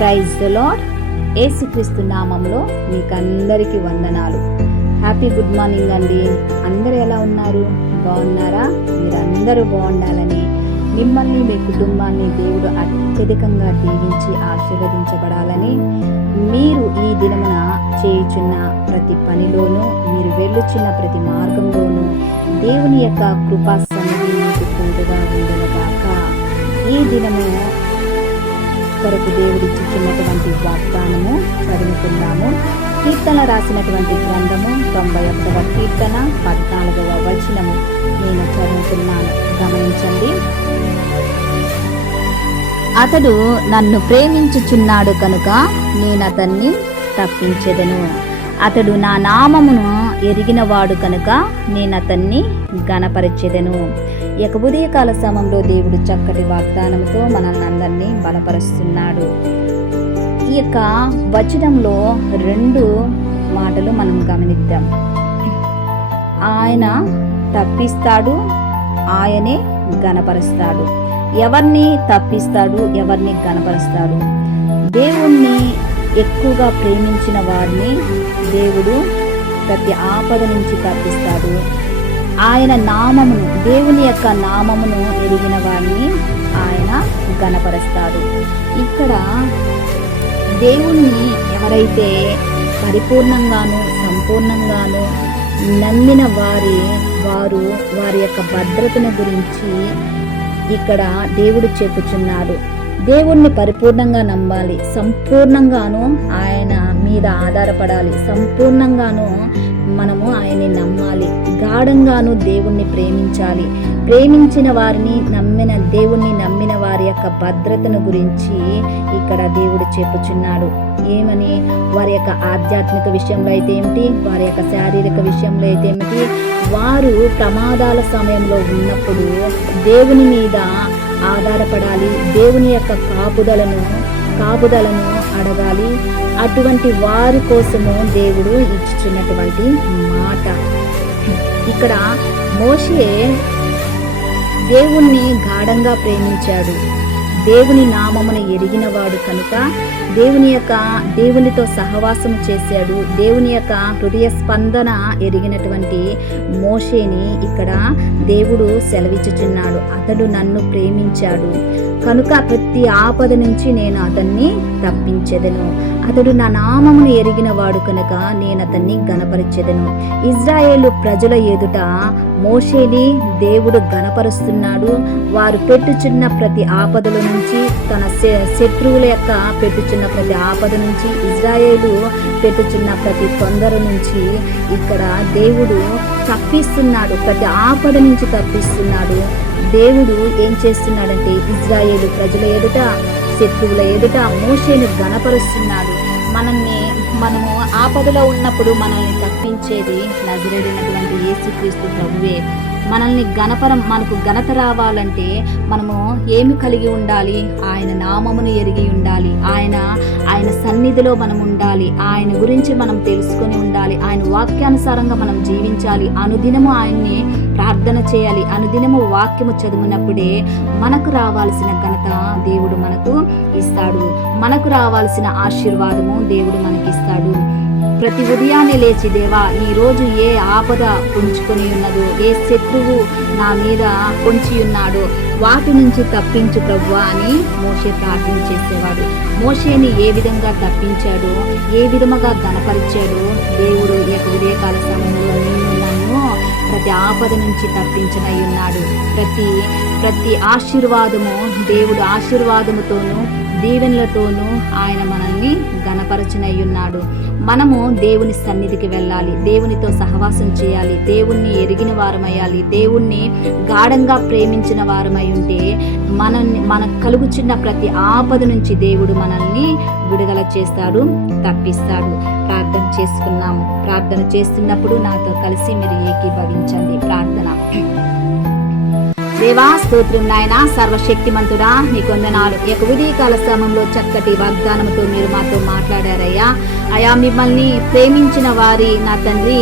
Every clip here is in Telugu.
Praise the lord. యేసుక్రీస్తు నామంలో మీకందరికీ వందనాలు. హ్యాపీ గుడ్ మార్నింగ్ అండి. అందరూ ఎలా ఉన్నారు? బాగున్నారా? మీరందరూ బాగుండాలని, మిమ్మల్ని మీ కుటుంబాన్ని దేవుడు అత్యధికంగా దీవించి ఆశీర్వదించబడాలని, మీరు ఈ దినమున చేయుచున్న ప్రతి పనిలోనూ, మీరు వెళ్ళుచున్న ప్రతి మార్గంలోనూ దేవుని యొక్క కృపా సన్నిధి మీకు తోడుగా ఉండగాక. ఈ దినము కొరకు దేవుడిచ్చుచున్నటువంటి వాగ్దానము చదువుతున్నాము. కీర్తన రాసినటువంటి గ్రంథము 91వ కీర్తన 14వ వచనము నేను చదువుతున్నాను, గమనించండి. అతడు నన్ను ప్రేమించుచున్నాడు కనుక నేను అతన్ని తప్పించెదను. అతడు నా నామమును ఎరిగినవాడు కనుక నేను అతన్ని ఘనపరచెదను. ఈ యొక్క ఉదయకాల సమయంలో దేవుడు చక్కటి వాగ్దానంతో మనల్ని అందరినీ బలపరుస్తున్నాడు. ఈ యొక్క వచనంలో 2 మాటలు మనం గమనిద్దాం. ఆయన తప్పిస్తాడు, ఆయనే ఘనపరుస్తాడు. ఎవరిని తప్పిస్తాడు, ఎవరిని ఘనపరుస్తాడు? దేవుణ్ణి ఎక్కువగా ప్రేమించిన వారిని దేవుడు ప్రతి ఆపద నుంచి తప్పిస్తాడు. ఆయన నామమును, దేవుని యొక్క నామమును ఎరిగిన వారిని ఆయన ఘనపరుస్తాడు. ఇక్కడ దేవుణ్ణి ఎవరైతే పరిపూర్ణంగాను సంపూర్ణంగాను నమ్మిన వారి యొక్క భద్రతను గురించి ఇక్కడ దేవుడు చెప్పుచున్నాడు. దేవుణ్ణి పరిపూర్ణంగా నమ్మాలి, సంపూర్ణంగాను ఆయన మీద ఆధారపడాలి, సంపూర్ణంగాను మనము ఆయన్ని నమ్మాలి, గాఢంగాను దేవుణ్ణి ప్రేమించాలి. ప్రేమించిన వారిని దేవుణ్ణి నమ్మిన వారి యొక్క భద్రతను గురించి ఇక్కడ దేవుడు చెప్పుచున్నాడు. ఏమని? వారి యొక్క ఆధ్యాత్మిక విషయంలో అయితే ఏమిటి, వారి యొక్క శారీరక విషయంలో అయితే ఏమిటి, వారు ప్రమాదాల సమయంలో ఉన్నప్పుడు దేవుని మీద ఆధారపడాలి, దేవుని యొక్క కాపుదలను అడగాలి. అటువంటి వారి కోసము దేవుడు ఇచ్చుచున్నటువంటి మాట. ఇక్కడ మోషే దేవుణ్ణి గాఢంగా ప్రేమించాడు, దేవుని నామమును ఎరిగినవాడు కనుక దేవునితో సహవాసం చేశాడు. దేవుని యొక్క హృదయ స్పందన ఎరిగినటువంటి మోషేని ఇక్కడ దేవుడు సెలవిచ్చుచున్నాడు. అతడు నన్ను ప్రేమించాడు కనుక ప్రతి ఆపద నుంచి నేను అతన్ని తప్పించెదను. అతడు నా నామమును ఎరిగిన వాడు కనుక నేను అతన్ని ఘనపరచెదను. ఇజ్రాయేలు ప్రజల ఎదుట మోషేని దేవుడు ఘనపరుస్తున్నాడు. వారు పెట్టుచున్న ప్రతి ఆపదల నుంచి, తన శత్రువుల యొక్క పెట్టుచున్న ప్రతి ఆపద నుంచి, ఇజ్రాయేలు పెట్టుచున్న ప్రతి తొందర నుంచి ఇక్కడ దేవుడు తప్పిస్తున్నాడు, ప్రతి ఆపద నుంచి తప్పిస్తున్నాడు. దేవుడు ఏం చేస్తున్నాడంటే ఇజ్రాయేలు ప్రజల ఎదుట, శత్రువుల ఎదుట మోషేను ఘనపరుస్తున్నాడు. మనము ఆపదలో ఉన్నప్పుడు మనల్ని తప్పించేది నజరేయుడైనటువంటి యేసుక్రీస్తు ప్రభువే. మనకు ఘనత రావాలంటే మనము ఏమి కలిగి ఉండాలి? ఆయన నామమును ఎరిగి ఉండాలి, ఆయన సన్నిధిలో మనం ఉండాలి, ఆయన గురించి మనం తెలుసుకొని ఉండాలి, ఆయన వాక్యానుసారంగా మనం జీవించాలి, అనుదినము ఆయన్ని ప్రార్థన చేయాలి, అనుదినము వాక్యము చదువునప్పుడే మనకు రావాల్సిన ఘనత దేవుడు మనకు ఇస్తాడు, మనకు రావాల్సిన ఆశీర్వాదము దేవుడు మనకిస్తాడు. ప్రతి ఉదయాన్నే లేచి, దేవా ఈరోజు ఏ ఆపద పొంచుకొని ఉన్నదో, ఏ శత్రువు నా మీద పొంచి ఉన్నాడో వాటి నుంచి తప్పించు ప్రభువా అని మోషే ప్రార్థన చేసేవాడు. మోషేని ఏ విధంగా తప్పించాడో, ఏ విధముగా ఘనపరిచాడో దేవుడు ఈ ఉదయకాల సమయంలో నన్ను ప్రతి ఆపద నుంచి తప్పించనై ఉన్నాడు. ప్రతి ఆశీర్వాదము దేవుడు ఆశీర్వాదముతోనూ దీవెనలతోనూ ఆయన మనల్ని ఘనపరచనై ఉన్నాడు. మనము దేవుని సన్నిధికి వెళ్ళాలి, దేవునితో సహవాసం చేయాలి, దేవుణ్ణి ఎరిగిన వారమయ్యాలి, దేవుణ్ణి గాఢంగా ప్రేమించిన వారమై ఉంటే మనకు కలుగుచున్న ప్రతి ఆపద నుంచి దేవుడు మనల్ని విడుదల చేస్తాడు, తప్పిస్తాడు. ప్రార్థన చేసుకున్నాము. ప్రార్థన చేస్తున్నప్పుడు నాతో కలిసి మీరు ఏకీభవించండి. ప్రార్థన. దేవా స్తోత్రం నాయన, సర్వశక్తిమంతుడా నీకు వందనాలు. ఈ యొక్క ఉదయకాల సమయంలో చక్కటి వాగ్దానంతో మీరు మాతో మాట్లాడారయ్యా. అయా మిమ్మల్ని ప్రేమించిన వారి నా తండ్రి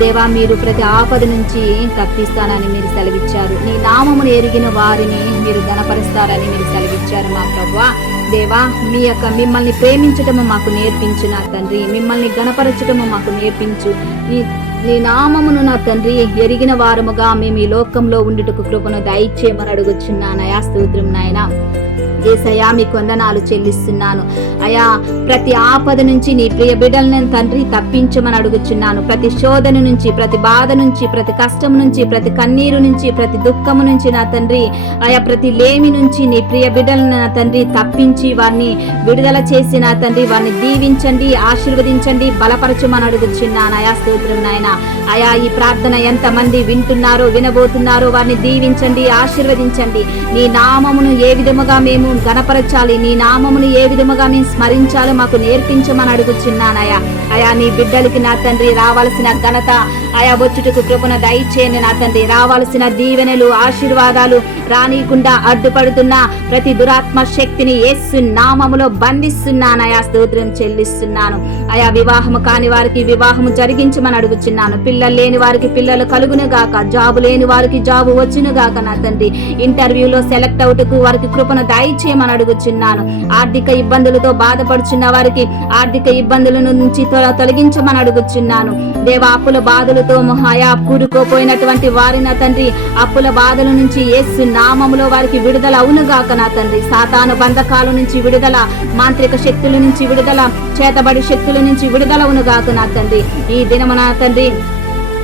దేవా మీరు ప్రతి ఆపద నుంచి తప్పిస్తానని మీరు సెలవిచ్చారు. నీ నామమును ఎరిగిన వారిని మీరు ఘనపరుస్తారని మీరు సెలవిచ్చారు మా ప్రభువా. దేవా మిమ్మల్ని ప్రేమించటము మాకు నేర్పించు నా తండ్రి, మిమ్మల్ని గణపరచటము మాకు నేర్పించు. నీ నామమును నా తండ్రి ఎరిగిన వారముగా మేము ఈ లోకంలో ఉండుటకు కృపను దయచేయమని అడుగుచున్నానయా. స్తోత్రం నాయన. యేసయ్యా మీకు వందనాలు చెల్లిస్తున్నాను అయా. ప్రతి ఆపద నుంచి నీ ప్రియ బిడ్డలను తండ్రి తప్పించమని అడుగుచున్నాను. ప్రతి శోధన నుంచి, ప్రతి బాధ నుంచి, ప్రతి కష్టం నుంచి, ప్రతి కన్నీరు నుంచి, ప్రతి దుఃఖము నుంచి నా తండ్రి అయా, ప్రతి లేమి నుంచి నీ ప్రియ బిడ్డలను నా తండ్రి తప్పించి వారిని విడుదల చేసి నా తండ్రి వారిని దీవించండి, ఆశీర్వదించండి, బలపరచమని అడుగుచున్నాను అయా. స్తోత్రం నాయన. అయా ఈ ప్రార్థన ఎంతమంది వింటున్నారో వినబోతున్నారో వారిని దీవించండి, ఆశీర్వదించండి. నీ నామమును ఏ విధముగా మేము గణపరచాలి, నీ నామమును ఏ విధముగా మేము స్మరించాలో మాకు నేర్పించమని అడుగుచున్నానయా. అయా నీ బిడ్డలకి నా తండ్రి రావాల్సిన ఘనత అయా వచ్చుటకు కృపను దయచేయండి నా తండ్రి. రావాల్సిన దీవెనలు ఆశీర్వాదాలు రానీయకుండా అడ్డుపడుతున్న ప్రతి దురాత్మ శక్తిని యేసు నామములో బంధిస్తున్నానయా. స్తోత్రం చెల్లిస్తున్నాను అయా. వివాహము కాని వారికి వివాహము జరిగించమని అడుగుచున్నాను. పిల్లలు లేని వారికి పిల్లలు కలుగును గాక, జాబు లేని వారికి జాబు వచ్చును గాక నా తండ్రి. ఇంటర్వ్యూలో సెలెక్ట్ అవుటకు వారికి కృపను దయచేయమని అడుగుచున్నాను. ఆర్థిక ఇబ్బందులతో బాధపడుచున్న వారికి ఆర్థిక ఇబ్బందుల నుంచి తొలగించమని అడుగుచున్నాను దేవా. అప్పుల బాధలతో అయా కూరుకోపోయినటువంటి వారి నా తండ్రి అప్పుల బాధల నుంచి యేసు నామములో వారికి విడుదల అవునుగాక నా తండ్రి. సాతాను బంధకాల నుంచి విడుదల, మాంత్రిక శక్తుల నుంచి విడుదల, చేతబడి శక్తుల నుంచి విడుదల అవునుగాక నా తండ్రి. ఈ దినము నా తండ్రి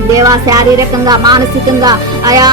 దేవా శారీరకంగా మానసికంగా అయా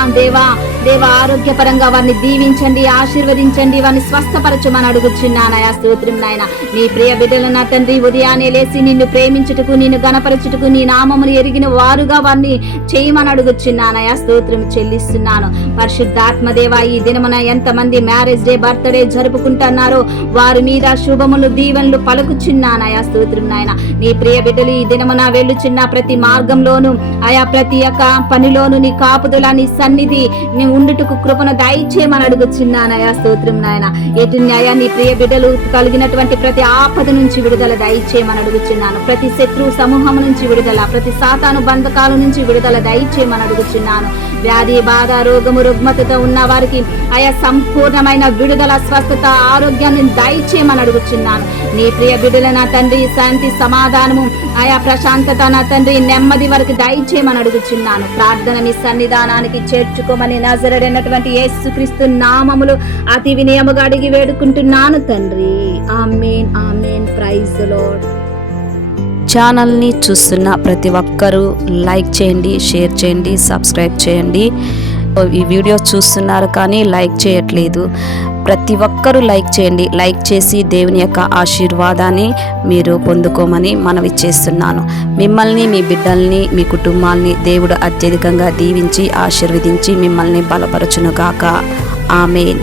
దేవా ఆరోగ్యపరంగా వారిని దీవించండి, ఆశీర్వదించండి, వారిని స్వస్థపరచమని అడుగుచున్నానయా. స్తోత్రం నాయన. నీ ప్రియ బిడ్డలు నా తండ్రి ఉదయాన్నే లేచి నిన్ను ప్రేమించుటకు, నిన్ను గణపరచుటకు, నీ నామమును ఎరిగిన వారుగా వారిని చేయమని అడుగుచున్నానయా. స్తోత్రం చెల్లిస్తున్నాను. పరిశుద్ధాత్మ దేవా ఈ దినమున ఎంతమంది మ్యారేజ్ డే, బర్త్డే జరుపుకుంటున్నారో వారి మీద శుభములు దీవెనలు పలుకుచున్నానయా. స్తోత్రం నాయన. నీ ప్రియ బిడ్డలు ఈ దినమున వెళ్ళుచున్న ప్రతి మార్గంలోను అయా, ప్రతి ఒక్క పనిలోను నీ కాపుదల, నీ సన్నిధి నీ ఉండుటకు కృపను దయచేయమని అడుగుచున్నానయా. స్తోత్రం నాయన. ఎటు న్యాయ నీ ప్రియ బిడ్డలు కలిగినటువంటి ప్రతి ఆపద నుంచి విడుదల దయచేయమని అడుగుచున్నాను. ప్రతి శత్రు సమూహం నుంచి విడుదల, ప్రతి సాతాను బంధకాల నుంచి విడుదల దయచేయమని అడుగుచున్నాను. వ్యాధి బాధ రోగము రుగ్మతతో ఉన్న వారికి ఆయా సంపూర్ణమైన విడుదల, స్వస్థత, ఆరోగ్యాన్ని దయచేయమని అడుగుచున్నాను. నీ ప్రియ బిడ్డల నా తండ్రి శాంతి సమాధానము ఆయా ప్రశాంతత నా తండ్రి నెమ్మది వరకు దయచేయమని అడుగుచున్నాను. ప్రార్థన నీ సన్నిధానానికి చేర్చుకోమని నజరేయుడైనటువంటి యేసుక్రీస్తు నామములో అతి వినయముగా అడిగి వేడుకుంటున్నాను తండ్రి. Amen, amen. Praise the Lord. ఛానల్ని చూస్తున్న ప్రతి ఒక్కరూ లైక్ చేయండి, షేర్ చేయండి, సబ్స్క్రైబ్ చేయండి. ఈ వీడియో చూస్తున్నారు కానీ లైక్ చేయట్లేదు. ప్రతి ఒక్కరూ లైక్ చేయండి. లైక్ చేసి దేవుని యొక్క ఆశీర్వాదాన్ని మీరు పొందుకోమని మనవి చేస్తున్నాను. మిమ్మల్ని, మీ బిడ్డల్ని, మీ కుటుంబాల్ని దేవుడు అత్యధికంగా దీవించి ఆశీర్వదించి మిమ్మల్ని బలపరచునుగాక. ఆమేన్.